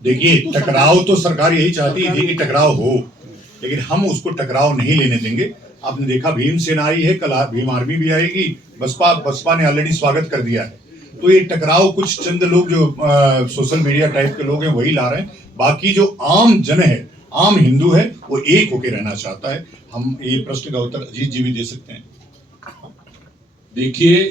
देखिए, टकराव तो सरकार यही चाहती थी कि टकराव हो, लेकिन हम उसको टकराव नहीं लेने देंगे। आपने देखा भीमसेना आई है, कल भीम आर्मी भी आएगी, बसपा ने ऑलरेडी स्वागत कर दिया है। तो ये टकराव कुछ चंद लोग जो सोशल मीडिया टाइप के लोग हैं वही ला रहे हैं। बाकी जो आम जन है, आम हिंदू है, वो एक होके रहना चाहता है। हम ये प्रश्न का उत्तर अजीत जी भी दे सकते हैं। देखिए,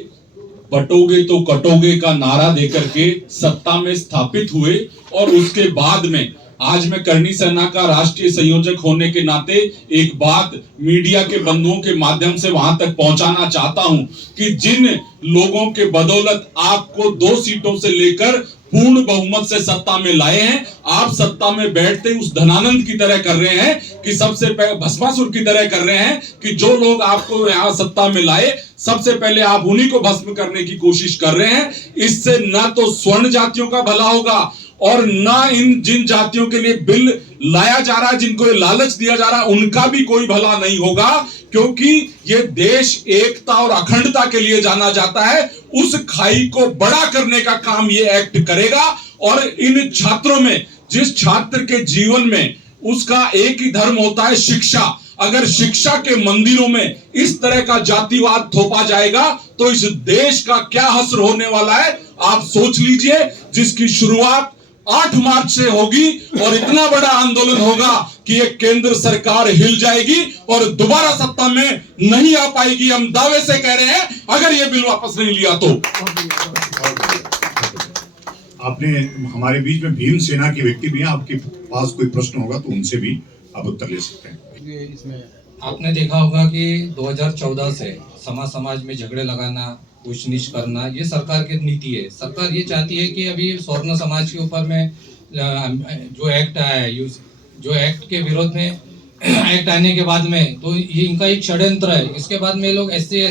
बटोगे तो कटोगे का नारा देकर के सत्ता में स्थापित हुए और उसके बाद में आज मैं करनी सेना का राष्ट्रीय संयोजक होने के नाते एक बात मीडिया के बंधुओं के माध्यम से वहां तक पहुंचाना चाहता हूं कि जिन लोगों के बदौलत आपको 2 सीटों से लेकर पूर्ण बहुमत से सत्ता में लाए हैं, आप सत्ता में बैठते उस धनानंद की तरह कर रहे हैं कि सबसे पहले भस्मासुर की तरह कर रहे हैं कि जो लोग आपको यहाँ सत्ता में लाए सबसे पहले आप उन्हीं को भस्म करने की कोशिश कर रहे हैं। इससे न तो स्वर्ण जातियों का भला होगा और ना इन जिन जातियों के लिए बिल लाया जा रहा है, जिनको ये लालच दिया जा रहा है, उनका भी कोई भला नहीं होगा, क्योंकि ये देश एकता और अखंडता के लिए जाना जाता है। उस खाई को बड़ा करने का काम ये एक्ट करेगा। और इन छात्रों में, जिस छात्र के जीवन में उसका एक ही धर्म होता है, शिक्षा, अगर शिक्षा के मंदिरों में इस तरह का जातिवाद थोपा जाएगा तो इस देश का क्या हश्र होने वाला है आप सोच लीजिए, जिसकी शुरुआत 8 मार्च से होगी और इतना बड़ा आंदोलन होगा कि ये केंद्र सरकार हिल जाएगी और दोबारा सत्ता में नहीं आ पाएगी। हम दावे से कह रहे हैं अगर ये बिल वापस नहीं लिया तो। आपने हमारे बीच में भीमसेना के व्यक्ति भी हैं, आपके पास कोई प्रश्न होगा तो उनसे भी आप उत्तर ले सकते हैं। इसमें आपने देखा होगा कि 2014 से समाज में झगड़े लगाना, ऊंच नीच करना, ये सरकार की नीति है। सरकार ये चाहती है कि अभी स्वर्ण समाज के ऊपर में जो एक्ट आया है, जो एक्ट के विरोध में एक्ट आने के बाद में तो ये इनका एक षड्यंत्र है। इसके बाद में लोग SC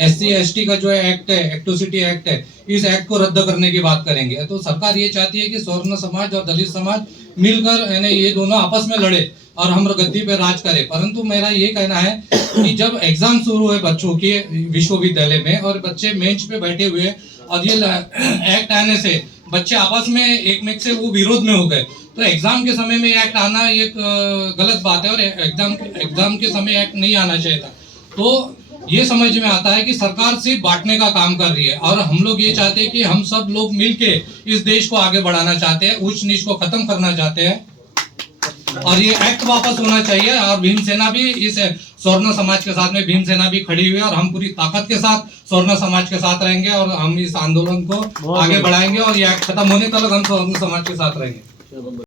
ST का जो एक्ट है, एक्ट्रोसिटी एक्ट है, इस एक्ट को रद्द करने की बात करेंगे। तो सरकार ये चाहती है कि स्वर्ण समाज और दलित समाज मिलकर यानी ये दोनों आपस में लड़े और हम गद्दी पे राज करें। परंतु मेरा ये कहना है कि जब एग्जाम शुरू है बच्चों के विश्वविद्यालय में और बच्चे बेंच पे बैठे हुए और ये एक्ट आने से बच्चे आपस में एक से वो विरोध में हो गए, तो एग्जाम के समय में एक्ट आना ये गलत बात है और एग्जाम के समय एक्ट नहीं आना चाहिए था। तो ये समझ में आता है कि सरकार सिर्फ बांटने का काम कर रही है और हम लोग ये चाहते हैं कि हम सब लोग मिलके इस देश को आगे बढ़ाना चाहते हैं, ऊंच नीच को खत्म करना चाहते हैं और ये एक्ट वापस होना चाहिए। और भीमसेना भी इस स्वर्ण समाज के साथ में भीमसेना भी खड़ी हुई है और हम पूरी ताकत के साथ स्वर्ण समाज के साथ रहेंगे और हम इस आंदोलन को आगे बढ़ाएंगे और ये एक्ट खत्म होने तक हम स्वर्ण समाज के साथ रहेंगे।